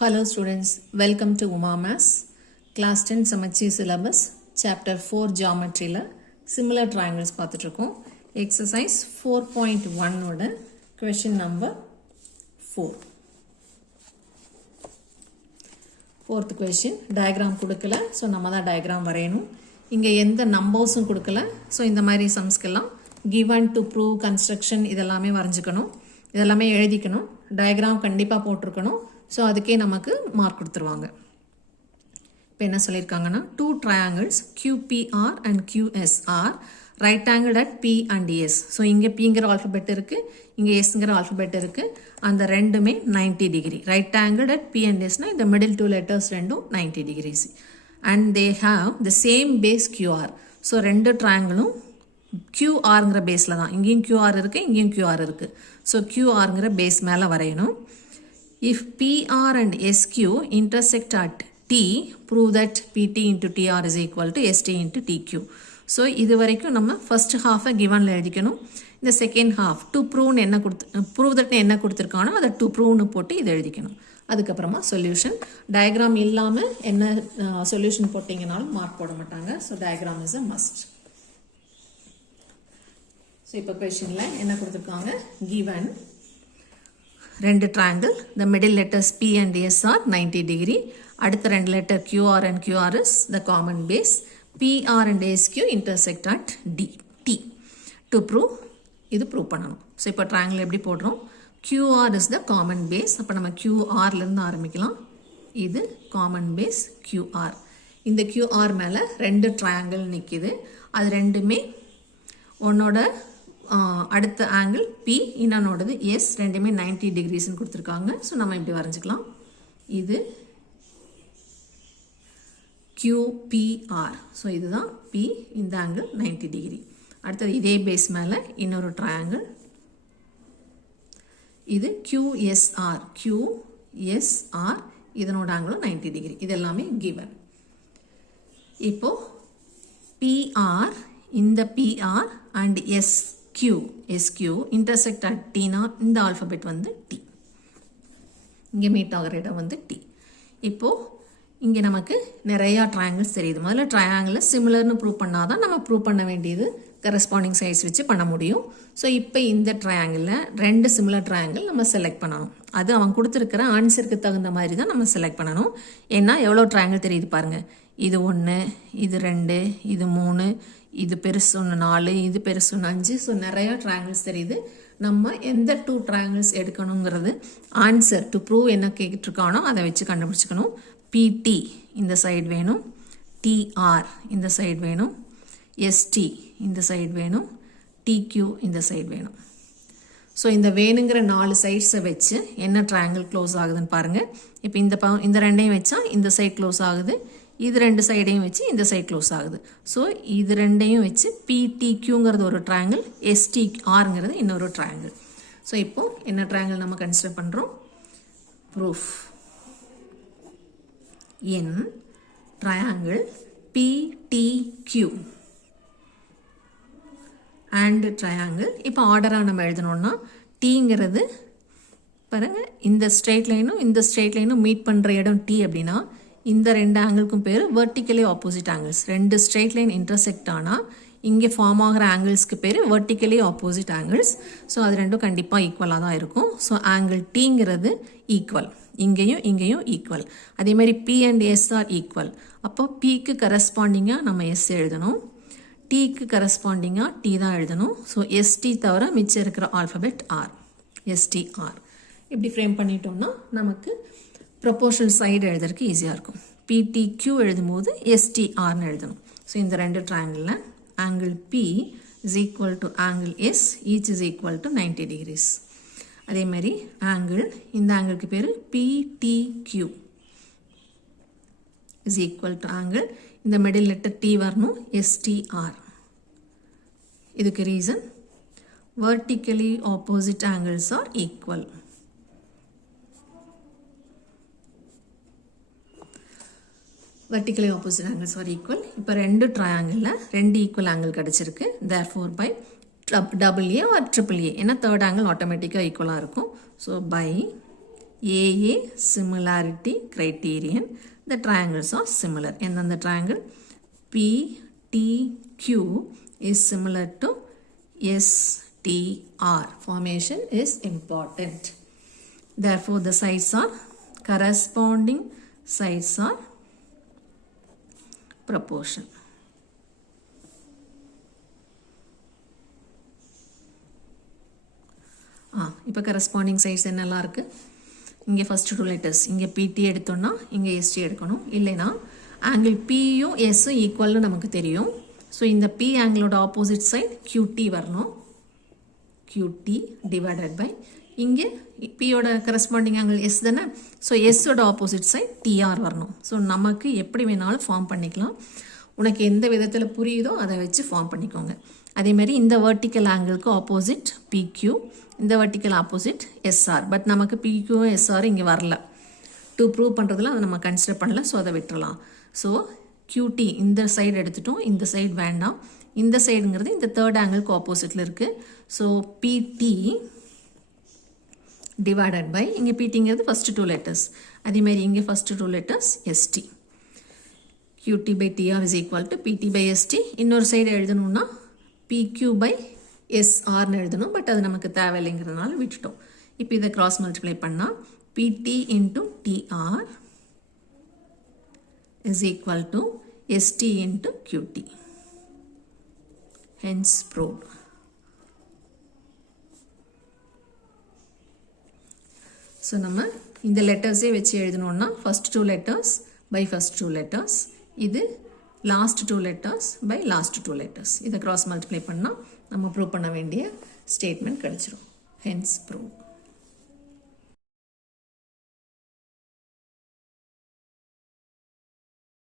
Hello students, welcome to Uma Maths, Class 10 Samacheer syllabus, Chapter 4 Geometry la similar triangles பார்த்துட்டுருக்கோம். Exercise 4.1 ஓட question number 4. Fourth question, diagram கொடுக்கல, so நம்ம தான் diagram வரையணும். இங்க எந்த நம்பர்ஸும் கொடுக்கல, so இந்த மாதிரி சம்ஸ்க்கெல்லாம் given to prove construction இதெல்லாமே வரைஞ்சிக்கணும், இதெல்லாமே எழுதிக்கணும், diagram கண்டிப்பாக போட்டிருக்கணும். ஸோ அதுக்கே நமக்கு மார்க் கொடுத்துருவாங்க. இப்போ என்ன சொல்லியிருக்காங்கன்னா, two triangles QPR and QSR right angle at P and S. So இங்கே Pங்கிற ஆல்ஃபபெட் இருக்குது, இங்கே Sங்கிற ஆல்ஃபபெட் இருக்குது. அந்த ரெண்டுமே 90 degree. Right angle at P and Sனா இந்த மிடில் டூ லெட்டர்ஸ் ரெண்டும் 90 degrees. And they have the same base QR. So ரெண்டு ட்ரையாங்கிளும் QRங்கிற பேஸில் தான், இங்கேயும் QR இருக்குது, இங்கேயும் QR இருக்குது. ஸோ QRங்கிற பேஸ் மேலே வரையணும். If PR and SQ intersect at T, prove that PT into TR is equal to ST into TQ. So, இது வரைக்கும் நம்ம first half givenல எழுதிக்கணும். இந்த second half to prove என்ன prove that என்ன கொடுத்திருக்கானோ அதை to prove போட்டு இதை எழுதிக்கணும். அதுக்கப்புறமா solution. Diagram இல்லாம என்ன solution போட்டிங்கனாலும் மார்க் போட மாட்டாங்க. So, diagram is a must. So, இப்போ questionல என்ன கொடுத்திருக்காங்க? Given ரெண்டு triangle, the middle letters P and S are 90 degree. அடுத்த ரெண்டு letter QR and QR is the common base. PR and SQ intersect at T. To prove, இது prove பண்ணணும். So இப்போ triangle எப்படி போடுறோம்? QR is the common base. அப்போ நம்ம QRலேருந்து ஆரம்பிக்கலாம். இது common base QR. இந்த QR மேலே ரெண்டு triangle நிற்கிது. அது ரெண்டுமே ஒன்னோட அடுத்த ஆங்கிள் P, இன்னொன்னோடது S, ரெண்டுமே 90 டிகிரிஸ்ன்னு கொடுத்துருக்காங்க. ஸோ நம்ம இப்படி வரைஞ்சிக்கலாம். இது QPR. ஸோ இதுதான் P, இந்த ஆங்கிள் 90 டிகிரி. அடுத்தது இதே பேஸ் மேலே இன்னொரு ட்ரையாங்கிள், இது QSR. QSR இதனோட ஆங்கிளும் 90 டிகிரி. இது எல்லாமே given. இப்போ PR, இந்த PR and SQ intersect at T னா இந்த ஆல்ஃபபெட் வந்து T. இங்கே மீட் ஆகிற இடம் வந்து T. இப்போ இங்கே நமக்கு நிறையா ட்ரையாங்கிள்ஸ் தெரியுது. முதல்ல ட்ரையாங்கிள் சிமிலர்னு ப்ரூவ் பண்ணாதான் நம்ம ப்ரூவ் பண்ண வேண்டியது கரஸ்பாண்டிங் சைஸ் வச்சு பண்ண முடியும். ஸோ இப்போ இந்த ட்ரையாங்கிளில் ரெண்டு சிமிலர் ட்ரையாங்கிள் நம்ம செலக்ட் பண்ணணும். அது அவன் கொடுத்துருக்கிற ஆன்சருக்கு தகுந்த மாதிரி தான் நம்ம செலக்ட் பண்ணணும். ஏன்னா எவ்வளோ ட்ரையாங்கிள் தெரியுது பாருங்கள். இது 1, இது 2, இது 3, இது பெருசு ஒன்று 4, இது பெருசு ஒன்று 5. ஸோ நிறையா ட்ரையாங்கிள்ஸ் தெரியுது. நம்ம எந்த 2 ட்ரையாங்கிள்ஸ் எடுக்கணுங்கிறது ஆன்சர் டு ப்ரூவ் என்ன கேட்டுருக்கானோ அதை வச்சு கண்டுபிடிச்சிக்கணும். PT இந்த சைடு வேணும், TR இந்த சைடு வேணும், ST இந்த சைடு வேணும், TQ இந்த சைடு வேணும். ஸோ இந்த வேணுங்கிற 4 சைட்ஸை வச்சு என்ன ட்ரையாங்கிள் க்ளோஸ் ஆகுதுன்னு பாருங்கள். இப்போ இந்த ரெண்டையும் வச்சா இந்த சைட் க்ளோஸ் ஆகுது, இது ரெண்டு சைடையும் வச்சு இந்த சைட் க்ளோஸ் ஆகுது. ஸோ இது ரெண்டையும் வச்சு PTQங்கிறது ஒரு ட்ரையாங்கிள், STRங்கிறது இன்னொரு ட்ரையாங்கிள். ஸோ இப்போது என்ன ட்ரையாங்கிள் நம்ம கன்சிடர் பண்ணுறோம்? Proof in triangle PTQ and triangle. இப்போ ஆர்டராக நம்ம எழுதணும்னா Tங்கிறது பாருங்கள், இந்த ஸ்ட்ரெயிட் லைனும் இந்த ஸ்ட்ரெயிட் லைனும் மீட் பண்ணுற இடம் T அப்படின்னா இந்த ரெண்டு ஆங்கிளுக்கும் பேர் வெர்டிக்கலி ஆப்போசிட் ஆங்கிள்ஸ். ரெண்டு ஸ்ட்ரெயிட் லைன் இன்டர்செக்ட் ஆனால் இங்கே ஃபார்ம் ஆகிற ஆங்கிள்ஸ்க்கு பேர் வெர்டிக்கலி ஆப்போசிட் ஆங்கிள்ஸ். ஸோ அது ரெண்டும் கண்டிப்பாக ஈக்குவலாக தான் இருக்கும். ஸோ ஆங்கிள் Tங்கிறது ஈக்குவல், இங்கேயும் ஈக்குவல். அதேமாதிரி P and S are equal. அப்போ Pக்கு கரஸ்பாண்டிங்காக நம்ம S எழுதணும், Tக்கு கரஸ்பாண்டிங்காக T தான் எழுதணும். ஸோ ST தவிர மிச்சம் இருக்கிற ஆல்ஃபபெட் R, STR. இப்படி ஃப்ரேம் பண்ணிட்டோம்னா நமக்கு ப்ரொபோர்ஷனல் சைடு எழுதுறதுக்கு ஈஸியாக இருக்கும். PTQ எழுதும்போது STRன்னு எழுதணும். ஸோ இந்த ரெண்டு ட்ரையாங்கிளில் angle P is equal to angle S, each is equal to 90 degrees. அதேமாதிரி ஆங்கிள், இந்த ஆங்கிளுக்கு பேர் PTQ is equal to angle, இந்த மிடில் லெட்டர் T வரணும், STR. இதுக்கு reason vertically opposite angles are equal. vertically opposite angles are equal. இப்போ ரெண்டு ட்ரையாங்கிளில் ரெண்டு ஈக்குவல் ஆங்கிள் கிடச்சிருக்கு. therefore by AA or AAA, ஏன்னா தேர்ட் ஆங்கிள் ஆட்டோமேட்டிக்காக ஈக்குவலாக இருக்கும். So by AA similarity criterion. The triangles are similar. And then the triangle PTQ is similar to STR. Formation is important. Therefore, the sides are corresponding sides are proportion. இப்போ corresponding sides என்னெல்லாம் இருக்கு? இங்கே first two letters. இங்கே PT எடுத்தோம்னா இங்கே ST எடுக்கணும். இல்லைனா angle Pயும் Sயும் ஈக்குவல்னு நமக்கு தெரியும். ஸோ இந்த P ஆங்கிளோட ஆப்போசிட் சைட் QT வரணும். QT divided by இங்கே Pயோட கரஸ்பாண்டிங் ஆங்கிள் S தானே. ஸோ Sயோட ஆப்போசிட் சைட் TR வரணும். ஸோ நமக்கு எப்படி வேணாலும் ஃபார்ம் பண்ணிக்கலாம். உனக்கு எந்த விதத்தில் புரியுதோ அதை வச்சு ஃபார்ம் பண்ணிக்கோங்க. அதேமாதிரி இந்த வெர்டிக்கல் ஆங்கிளுக்கு ஆப்போசிட் PQ, இந்த வெர்டிக்கல் ஆப்போசிட் SR. பட் நமக்கு PQ SR இங்கே வரல. டு ப்ரூவ் பண்ணுறதுல அதை நம்ம கன்சிடர் பண்ணல. ஸோ அதை விட்டுறலாம். ஸோ QT இந்த சைடு எடுத்துட்டோம், இந்த சைடு வேண்டாம். இந்த சைடுங்கிறது இந்த தேர்ட் ஆங்கிளுக்கு ஆப்போசிட்டில் இருக்குது. ஸோ PT divided by இங்கே PTங்கிறது ஃபஸ்ட்டு டூ லெட்டர்ஸ். அதேமாதிரி இங்கே first two letters ST. QT by TR is equal to PT by ST. இன்னொரு சைடு எழுதணும்னா PQ by SRன்னு எழுதணும். பட் அது நமக்கு தேவையில்லைங்கிறதுனால விட்டுட்டோம். இப்போ இதை கிராஸ் மல்டிப்ளை பண்ணால் PT into TR is equal to ST into QT. Hence proved. So நம்ம இந்த லெட்டர்ஸே வச்சு எழுதணும்னா first two letters by first two letters, இது last two letters by last two letters. இதை கிராஸ் மல்டிப்ளை பண்ணால் நம்ம ப்ரூவ் பண்ண வேண்டிய ஸ்டேட்மெண்ட் கிடச்சிரும். Hence prove.